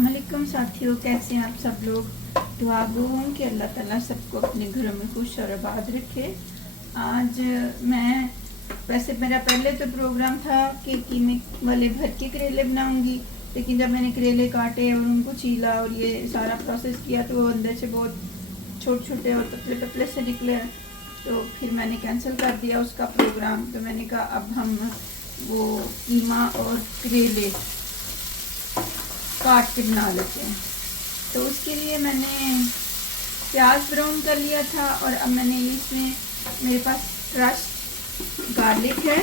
अस्सलाम वालेकुम साथियों, कैसे हैं आप सब लोग। दुआ गो हूँ कि अल्लाह ताला सबको अपने घरों में खुश और आबाद रखे। आज मैं वैसे मेरा पहले तो प्रोग्राम था कि कीमे वाले भर के करेले बनाऊंगी, लेकिन जब मैंने करेले काटे और उनको छीला और ये सारा प्रोसेस किया तो वो अंदर से बहुत छोटे छोटे और पतले पतले से निकले, तो फिर मैंने कैंसिल कर दिया उसका प्रोग्राम। तो मैंने कहा अब हम वो कीमा और करेले काट के बना लेते हैं। तो उसके लिए मैंने प्याज ब्राउन कर लिया था और अब मैंने इसमें, मेरे पास क्रश गार्लिक है,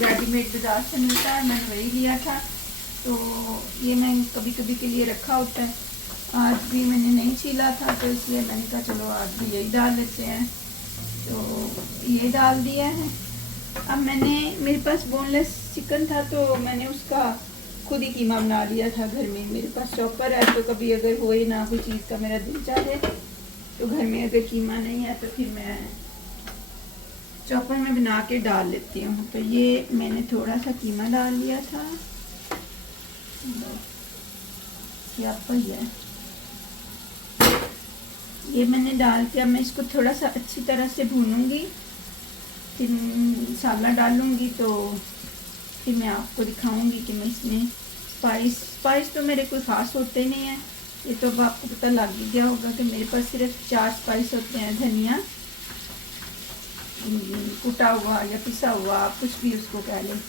रेडीमेड बाजार से मिलता है, मैंने वही लिया था। तो ये मैं कभी कभी के लिए रखा होता है, आज भी मैंने नहीं छीला था तो इसलिए मैंने कहा चलो आज भी यही डाल लेते हैं। तो ये डाल दिया है। अब मेरे पास बोनलेस चिकन था तो मैंने उसका खुद ही कीमा बना लिया था घर में। मेरे पास चॉपर है तो कभी अगर होए ना कोई चीज़ का मेरा दिल चाहे तो घर में अगर कीमा नहीं है तो फिर मैं चॉपर में बना के डाल लेती हूँ। तो ये मैंने थोड़ा सा कीमा डाल लिया था, ये मैंने डाल के अब मैं इसको थोड़ा सा अच्छी तरह से भूनूंगी, फिर मसाला डालूंगी। तो फिर मैं आपको दिखाऊंगी कि मैं इसमें स्पाइस तो मेरे कोई ख़ास होते नहीं है, ये तो अब आपको पता लग ही गया होगा कि मेरे पास सिर्फ 4 स्पाइस होते हैं। धनिया कुटा हुआ या पिसा हुआ, आप कुछ भी उसको कह लें,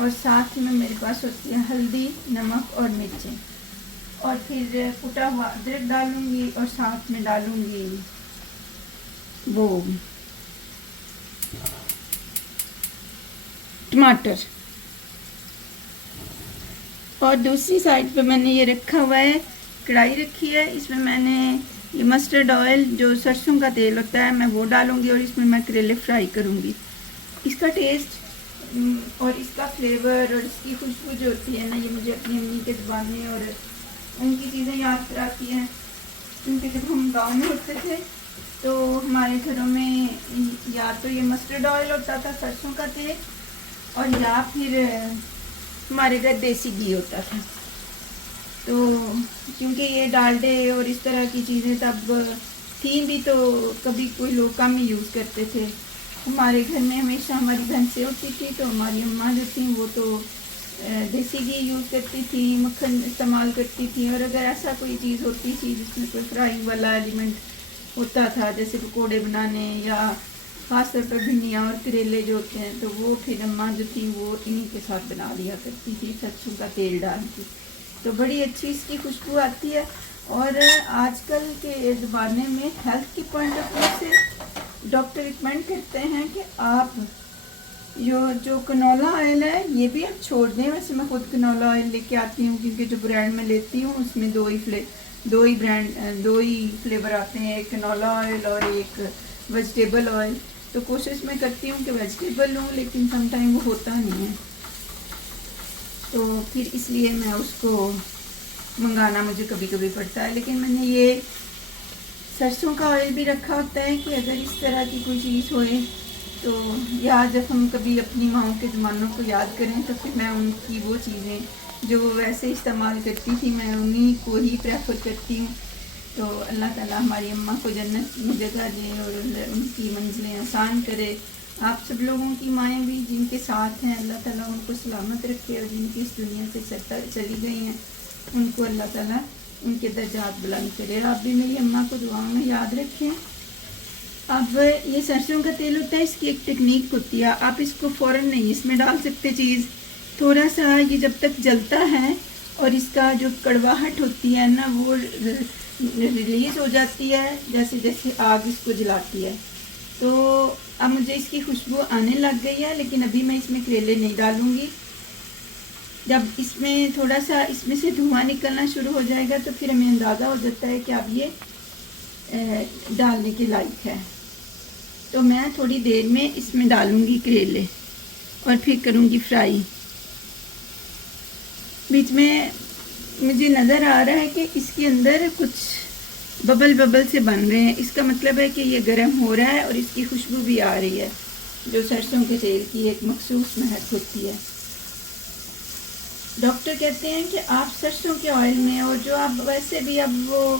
और साथ में मेरे पास होती है हल्दी, नमक और मिर्चें, और फिर कुटा हुआ अदरक डालूंगी और साथ में डालूंगी वो टमाटर। और दूसरी साइड पे मैंने ये रखा हुआ है, कढ़ाई रखी है, इसमें मैंने ये मस्टर्ड ऑयल जो सरसों का तेल होता है मैं वो डालूंगी और इसमें मैं करेले फ्राई करूंगी। इसका टेस्ट और इसका फ्लेवर और इसकी खुशबू जो होती है ना, ये मुझे अपनी अम्मी के ज़बानी और उनकी चीज़ें याद कराती हैं। क्योंकि जब हम गाँव में होते थे तो हमारे घरों में या तो ये मस्टर्ड ऑयल होता था, सरसों का तेल, और या फिर हमारे घर देसी घी होता था। तो क्योंकि ये डालडे और इस तरह की चीज़ें तब थी भी तो कभी कोई लोग कम ही यूज़ करते थे। हमारे घर में हमेशा हमारी भैंसें होती थी तो हमारी अम्मा जो थी वो तो देसी घी यूज़ करती थी, मक्खन इस्तेमाल करती थी। और अगर ऐसा कोई चीज़ होती थी जिसमें कोई फ्राइंग वाला एलिमेंट होता था, जैसे पकौड़े बनाने या ख़ास तौर पर भिंडियाँ और करेले जो होते हैं, तो वो फिर अम्मा जो थी वो इन्हीं के साथ बना लिया करती थी सरसों का तेल डाल के। तो बड़ी अच्छी इसकी खुशबू आती है। और आजकल के ज़माने में हेल्थ के पॉइंट ऑफ व्यू से डॉक्टर रिकमेंड करते हैं कि आप जो कनोला ऑयल है ये भी आप छोड़ दें। वैसे मैं खुद कनोला ऑयल लेके आती हूँ क्योंकि जो ब्रांड में लेती हूँ उसमें दो ही फ्लेवर आते हैं, एक कनोला ऑयल और एक वेजिटेबल ऑयल। तो कोशिश मैं करती हूँ कि वेजिटेबल लूँ, लेकिन समटाइम वो होता नहीं है, तो फिर इसलिए मैं उसको मंगाना मुझे कभी कभी पड़ता है। लेकिन मैंने ये सरसों का ऑयल भी रखा होता है कि अगर इस तरह की कोई चीज़ होए तो, या जब हम कभी अपनी माँओं के ज़मानों को याद करें तो फिर मैं उनकी वो चीज़ें जो वो वैसे इस्तेमाल करती थी मैं उन्हीं को ही प्रेफर करती हूँ। तो अल्लाह ताला हमारी अम्मा को जन्नत में जगह दे और उनकी मंजिलें आसान करे। आप सब लोगों की माएँ भी जिनके साथ हैं अल्लाह ताला उनको सलामत रखे, और जिनकी इस दुनिया से चली गई हैं उनको अल्लाह ताला उनके दर्जात बुलंद करे। आप भी मेरी अम्मा को दुआओं में याद रखें। अब ये सरसों का तेल होता है, इसकी एक टेक्निक होती है, आप इसको फ़ौरन नहीं इसमें डाल सकते चीज़, थोड़ा सा ये जब तक जलता है और इसका जो कड़वाहट होती है ना वो रिलीज़ हो जाती है, जैसे जैसे आग इसको जलाती है। तो अब मुझे इसकी खुशबू आने लग गई है, लेकिन अभी मैं इसमें करेले नहीं डालूँगी। जब इसमें थोड़ा सा इसमें से धुआं निकलना शुरू हो जाएगा तो फिर हमें अंदाज़ा हो जाता है कि अब ये डालने के लायक है। तो मैं थोड़ी देर में इसमें डालूँगी करेले और फिर करूँगी फ्राई। बीच में मुझे नज़र आ रहा है कि इसके अंदर कुछ बबल से बन रहे हैं, इसका मतलब है कि ये गर्म हो रहा है और इसकी खुशबू भी आ रही है, जो सरसों के तेल की एक मखसूस महक होती है। डॉक्टर कहते हैं कि आप सरसों के ऑयल में, और जो आप वैसे भी अब वो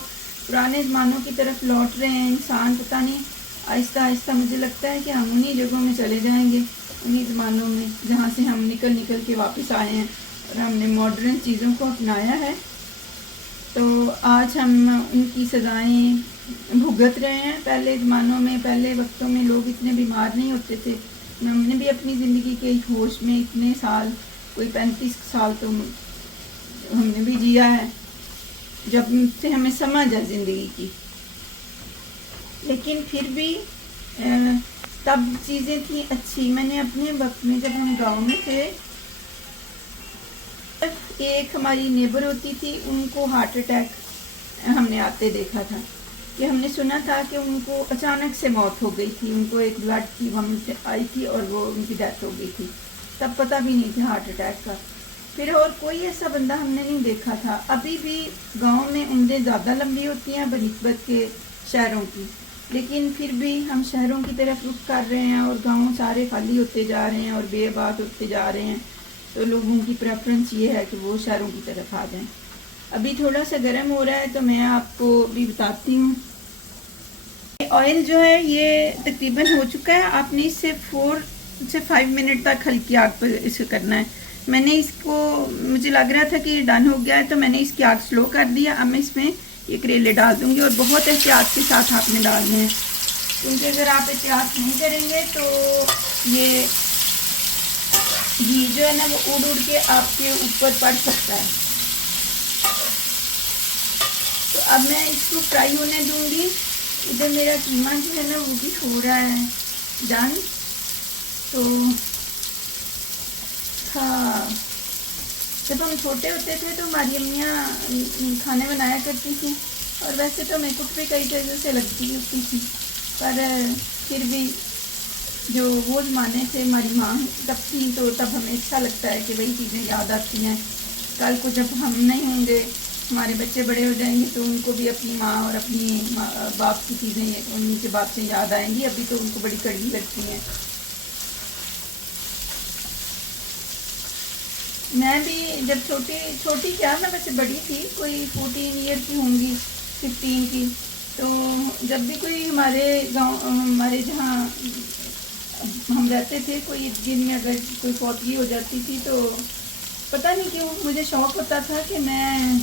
पुराने ज़मानों की तरफ लौट रहे हैं इंसान, पता नहीं आहिस्ता आहिस्ता मुझे लगता है कि हम उन्हीं जगहों में चले जाएंगे, उन्हीं ज़मानों में जहाँ से हम निकल निकल के वापस आए हैं और हमने मॉडर्न चीज़ों को अपनाया है। तो आज हम उनकी सज़ाएं भुगत रहे हैं। पहले ज़मानों में, पहले वक्तों में लोग इतने बीमार नहीं होते थे। हमने भी अपनी ज़िंदगी के होश में इतने साल, कोई 35 साल तो हमने भी जिया है जब से हमें समझ है ज़िंदगी की। लेकिन फिर भी तब चीज़ें थी अच्छी। मैंने अपने वक्त में, जब हम गांव में थे, एक हमारी नेबर होती थी, उनको हार्ट अटैक हमने आते देखा था, कि हमने सुना था कि उनको अचानक से मौत हो गई थी, उनको एक ब्लड की वॉमिट आई थी और वो उनकी डेथ हो गई थी। तब पता भी नहीं था हार्ट अटैक का। फिर और कोई ऐसा बंदा हमने नहीं देखा था। अभी भी गांव में उम्रें ज़्यादा लंबी होती हैं बनिस्बत के शहरों की, लेकिन फिर भी हम शहरों की तरफ रुख कर रहे हैं और गाँव सारे खाली होते जा रहे हैं और बेआबाद होते जा रहे हैं। तो लोगों की प्रेफरेंस ये है कि वो शहरों की तरफ आ जाएं। अभी थोड़ा सा गर्म हो रहा है तो मैं आपको भी बताती हूँ। ऑयल जो है ये तकरीबन हो चुका है। आपने इसे 4 से 5 मिनट तक हल्की आग पर इसे करना है। मैंने इसको, मुझे लग रहा था कि ये डन हो गया है तो मैंने इसकी आग स्लो कर दिया। अब मैं इसमें ये करेले डाल दूँगी और बहुत एहतियात के साथ आपने डालने हैं, क्योंकि अगर आप एहतियात नहीं करेंगे तो ये घी जो है ना वो उड़ उड़ के आपके ऊपर पड़ सकता है। तो अब मैं इसको फ्राई होने दूंगी। इधर मेरा कीमा जो है ना वो भी हो रहा है डन। तो हाँ, जब हम छोटे होते थे तो हमारी अम्मियाँ खाने बनाया करती थी, और वैसे तो मेकअप पे कई चीज़ों से लगती होती थी, पर फिर भी जो वो ज़माने से हमारी माँ तब थी तो तब हमें अच्छा लगता है कि वही चीज़ें याद आती हैं। कल को जब हम नहीं होंगे, हमारे बच्चे बड़े हो जाएंगे, तो उनको भी अपनी माँ और अपनी बाप की चीज़ें, उनके बाप से याद आएंगी। अभी तो उनको बड़ी कड़वी लगती हैं। मैं भी जब छोटी क्या, मैं वैसे बड़ी थी, कोई 14 ईयर की होंगी, 15 की। तो जब भी कोई हमारे गांव, हमारे जहाँ हम रहते थे, कोई दिन में अगर कोई फौतगी हो जाती थी तो पता नहीं क्यों मुझे शौक़ होता था कि मैं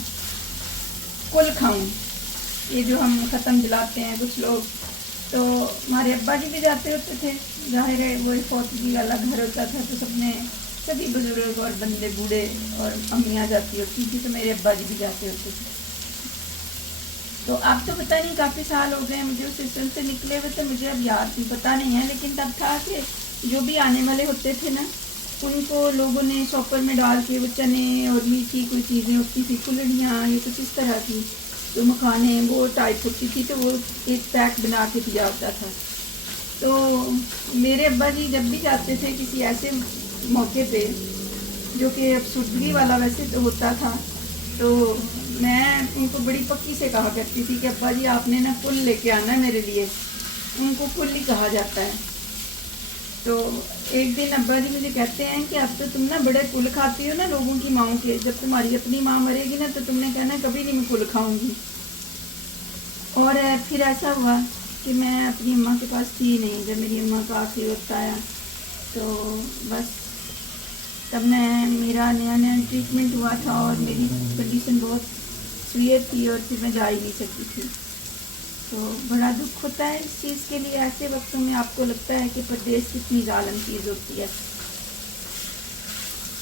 कुल खाऊं। ये जो हम ख़त्म जलाते हैं कुछ लोग, तो हमारे अब्बा जी भी जाते होते थे। जाहिर है वो फौतगी वाला घर होता था तो सभी बुजुर्ग और बंदे, बूढ़े और अम्मियाँ जाती होती थी, तो मेरे अब्बा जी भी जाते होते थे। तो अब तो पता नहीं, काफ़ी साल हो गए मुझे उस सिस्टम से निकले हुए, तो मुझे अब याद पता नहीं है। लेकिन तब था कि जो भी आने वाले होते थे ना, उनको लोगों ने चॉपर में डाल के वो चने और मीठी कोई चीज़ें होती थी, कुलड़ियाँ, ये कुछ इस तरह की जो मखाने वो टाइप होती थी, तो वो एक पैक बना के दिया होता था। तो मेरे अब्बा जी जब भी जाते थे किसी ऐसे मौके पे, जो कि अब सुर्खी वाला वैसे तो होता था, तो मैं उनको बड़ी पक्की से कहा करती थी कि अब्बा जी आपने ना कुल लेके आना है मेरे लिए। उनको कुल ही कहा जाता है। तो एक दिन अब्बा जी मुझे कहते हैं कि अब तो तुम ना बड़े कुल खाती हो ना लोगों की माओं के, जब तुम्हारी अपनी माँ मरेगी ना तो तुमने कहना कभी नहीं मैं कुल खाऊंगी। और फिर ऐसा हुआ कि मैं अपनी अम्मा के पास थी नहीं। जब मेरी अम्मा का आखिरी वक्त आया तो बस तब मेरा नया ट्रीटमेंट हुआ था और मेरी कंडीशन बहुत सीवियर थी और फिर मैं जा ही नहीं सकती थी। तो बड़ा दुख होता है इस चीज़ के लिए। ऐसे वक्तों में आपको लगता है कि परदेश कितनी जालिम चीज़ होती है।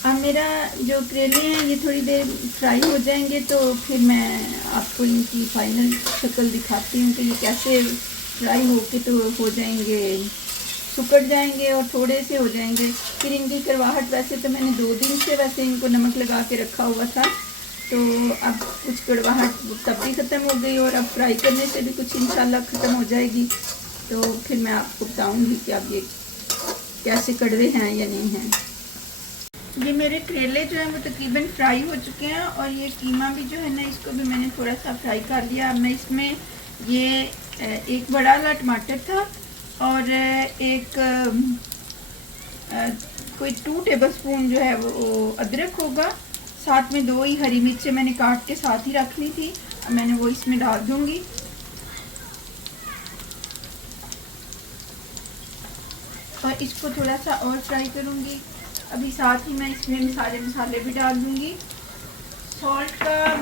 अब मेरा जो करेले हैं ये थोड़ी देर फ्राई हो जाएंगे तो फिर मैं आपको इनकी फाइनल शक्ल दिखाती हूँ कि ये कैसे फ्राई होके तो हो जाएंगे, सुकड़ जाएंगे और थोड़े से हो जाएंगे। फिर इनकी करवाहट, वैसे तो मैंने 2 दिन से वैसे इनको नमक लगा के रखा हुआ था, तो अब कुछ कड़वाहट तब भी ख़त्म हो गई और अब फ्राई करने से भी कुछ इंशाल्लाह ख़त्म हो जाएगी। तो फिर मैं आपको बताऊंगी कि अब ये कैसे कड़वे हैं या नहीं हैं। ये मेरे करेले जो हैं वो तकरीबन फ्राई हो चुके हैं और ये कीमा भी जो है ना इसको भी मैंने थोड़ा सा फ्राई कर लिया। अब मैं इसमें ये एक बड़ा वाला टमाटर था और एक कोई 2 टेबलस्पून जो है वो अदरक होगा, साथ में 2 ही हरी मिर्चें मैंने काट के साथ ही रख ली थी, अब मैंने वो इसमें डाल दूंगी। और इसको थोड़ा सा और फ्राई करूंगी। अभी साथ ही मैं इसमें सारे मसाले भी डाल दूंगी। सॉल्ट का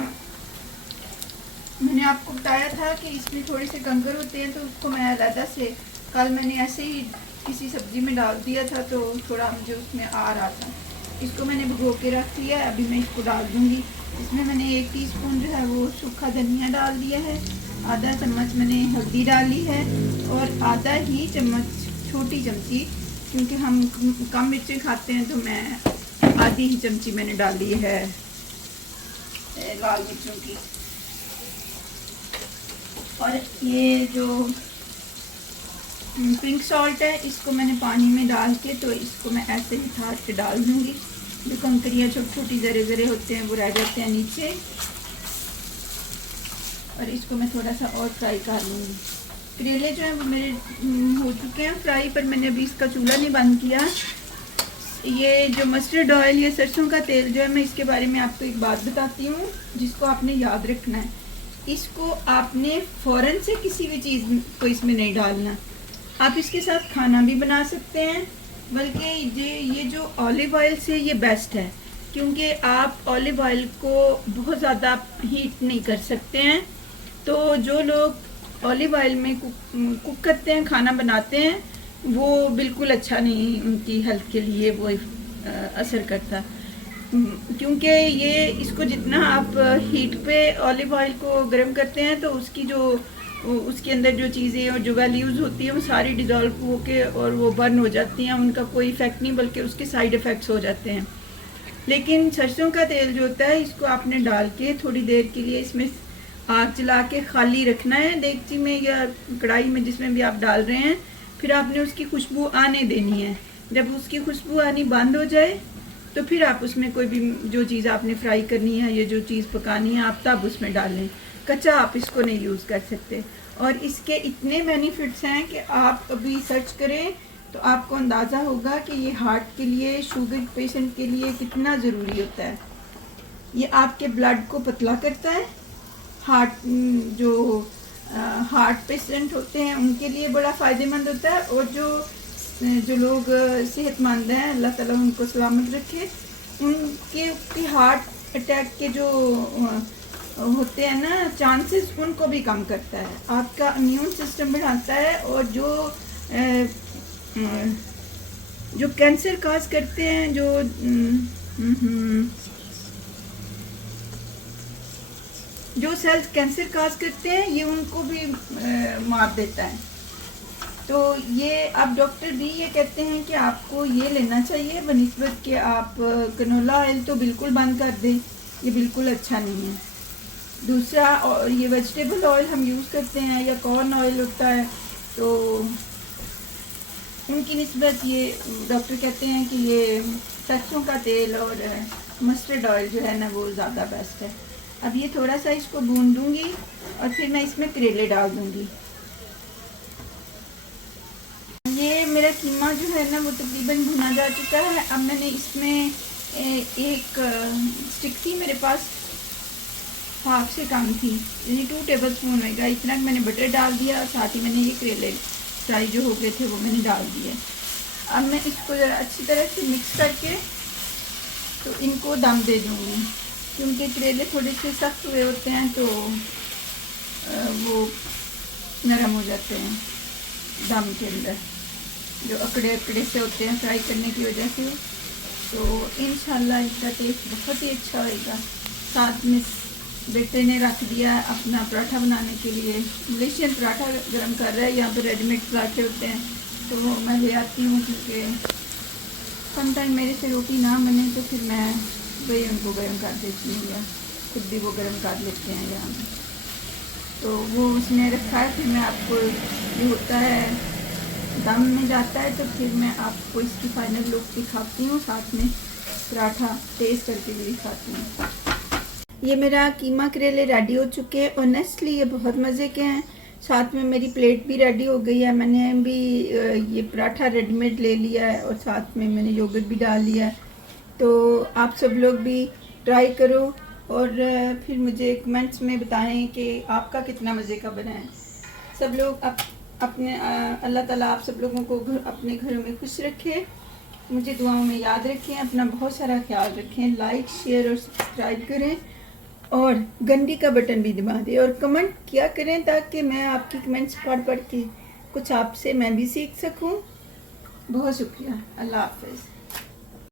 मैंने आपको बताया था कि इसमें थोड़े से कंकर होते हैं, तो उसको मैं अलग से कल मैंने ऐसे ही किसी सब्ज़ी में डाल दिया था, तो थोड़ा मुझे उसमें आ रहा था। इसको मैंने भिगो के रख लिया है, अभी मैं इसको डाल दूंगी। इसमें मैंने 1 टीस्पून जो है वो सूखा धनिया डाल दिया है, आधा चम्मच मैंने हल्दी डाली है और आधा ही चम्मच, छोटी चमची, क्योंकि हम कम मिर्चें खाते हैं तो मैं आधी ही चमची मैंने डाली है लाल मिर्चों की। और ये जो पिंक सॉल्ट है इसको मैंने पानी में डाल के, तो इसको मैं ऐसे ही थाट के डाल दूंगी। जो कंकरियाँ छोटी छोटी जरे जरे होते हैं वो रह जाते हैं नीचे। और इसको मैं थोड़ा सा और फ्राई कर लूँगी। करेले जो है वो मेरे हो चुके हैं फ्राई, पर मैंने अभी इसका चूल्हा नहीं बंद किया। ये जो मस्टर्ड ऑयल या सरसों का तेल जो है, मैं इसके बारे में आपको एक बात बताती हूँ जिसको आपने याद रखना है। इसको आपने फ़ौरन से किसी भी चीज़ को इसमें नहीं डालना। आप इसके साथ खाना भी बना सकते हैं, बल्कि ये जो ऑलिव ऑयल से ये बेस्ट है, क्योंकि आप ऑलिव ऑयल को बहुत ज़्यादा हीट नहीं कर सकते हैं। तो जो लोग ऑलिव ऑयल में कुक करते हैं, खाना बनाते हैं, वो बिल्कुल अच्छा नहीं, उनकी हेल्थ के लिए वो असर करता, क्योंकि ये इसको जितना आप हीट पे ऑलिव ऑयल को गर्म करते हैं तो उसकी जो उसके अंदर जो चीज़ें और जो वैल्यूज़ होती हैं वो सारी डिज़ोल्व होके और वो बर्न हो जाती हैं। उनका कोई इफ़ेक्ट नहीं, बल्कि उसके साइड इफ़ेक्ट्स हो जाते हैं। लेकिन सरसों का तेल जो होता है, इसको आपने डाल के थोड़ी देर के लिए इसमें आग जला के खाली रखना है देगची में या कढ़ाई में, जिसमें भी आप डाल रहे हैं। फिर आपने उसकी खुशबू आने देनी है। जब उसकी खुशबू आनी बंद हो जाए तो फिर आप उसमें कोई भी जो चीज़ आपने फ्राई करनी है या जो चीज़ पकानी है आप तब उसमें डालें। कच्चा आप इसको नहीं यूज़ कर सकते। और इसके इतने बेनिफिट्स हैं कि आप अभी सर्च करें तो आपको अंदाज़ा होगा कि ये हार्ट के लिए, शुगर पेशेंट के लिए कितना ज़रूरी होता है। ये आपके ब्लड को पतला करता है। जो हार्ट पेशेंट होते हैं उनके लिए बड़ा फ़ायदेमंद होता है। और जो लोग सेहतमंद हैं, अल्लाह ताला उनको सलामत रखे, उनके हार्ट अटैक के जो होते हैं ना चांसेस, उनको भी कम करता है। आपका इम्यून सिस्टम बढ़ाता है। और जो कैंसर काज करते हैं, जो सेल्स कैंसर काज करते हैं, ये उनको भी मार देता है। तो ये अब डॉक्टर भी ये कहते हैं कि आपको ये लेना चाहिए बनिस्बत कि आप कनोला ऑयल तो बिल्कुल बंद कर दें, ये बिल्कुल अच्छा नहीं है। दूसरा, और ये वेजिटेबल ऑयल हम यूज़ करते हैं या कॉर्न ऑयल होता है, तो उनकी निस्बत ये डॉक्टर कहते हैं कि ये सरसों का तेल और मस्टर्ड ऑयल जो है ना वो ज़्यादा बेस्ट है। अब ये थोड़ा सा इसको भून दूंगी और फिर मैं इसमें करेले डाल दूंगी। ये मेरा कीमा जो है ना वो तकरीबन भुना जा चुका है। अब मैंने इसमें एक स्टिक थी मेरे पास, हाफ से कम थी, यानी 2 टेबलस्पून होगा, इतना मैंने बटर डाल दिया। साथ ही मैंने ये करेले फ्राई जो हो गए थे वो मैंने डाल दिए। अब मैं इसको ज़रा अच्छी तरह से मिक्स करके तो इनको दम दे दूँगी, क्योंकि करेले थोड़े से सख्त हुए होते हैं तो वो नरम हो जाते हैं दम के अंदर, जो अकड़े अकड़े से होते हैं फ्राई करने की वजह से। तो इंशाल्लाह इसका टेस्ट बहुत ही अच्छा होएगा। साथ में बेटे ने रख दिया अपना पराठा बनाने के लिए, मलेशियन पराठा गरम कर रहा है। यहाँ पर रेडीमेड पराठे होते हैं तो वो मैं ले आती हूँ, क्योंकि कम टाइम मेरे से रोटी ना बने तो फिर मैं वही उनको गर्म कर देती हूँ, या खुद भी वो गर्म कर लेते हैं यहाँ पर। तो वो उसने रखा है, फिर मैं आपको ये होता है दम में जाता है तो फिर मैं आपको इसकी फाइनल लुक दिखाती हूँ, साथ में पराठा टेस्ट करके भी दिखाती हूँ। ये मेरा कीमा करेले रेडी हो चुके हैं। ऑनेस्टली ये बहुत मज़े के हैं। साथ में मेरी प्लेट भी रेडी हो गई है। मैंने भी ये पराठा रेडीमेड ले लिया है और साथ में मैंने योगर्ट भी डाल लिया है। तो आप सब लोग भी ट्राई करो और फिर मुझे कमेंट्स में बताएं कि आपका कितना मज़े का बना है। सब लोग अपने अल्लाह ताला आप सब लोगों को अपने घरों में खुश रखे, मुझे दुआओं में याद रखें, अपना बहुत सारा ख्याल रखें, लाइक शेयर और सब्सक्राइब करें और घंटी का बटन भी दबा दें और कमेंट किया करें ताकि मैं आपकी कमेंट्स पढ़ पढ़ के कुछ आपसे मैं भी सीख सकूं। बहुत शुक्रिया। अल्लाह हाफ़िज़।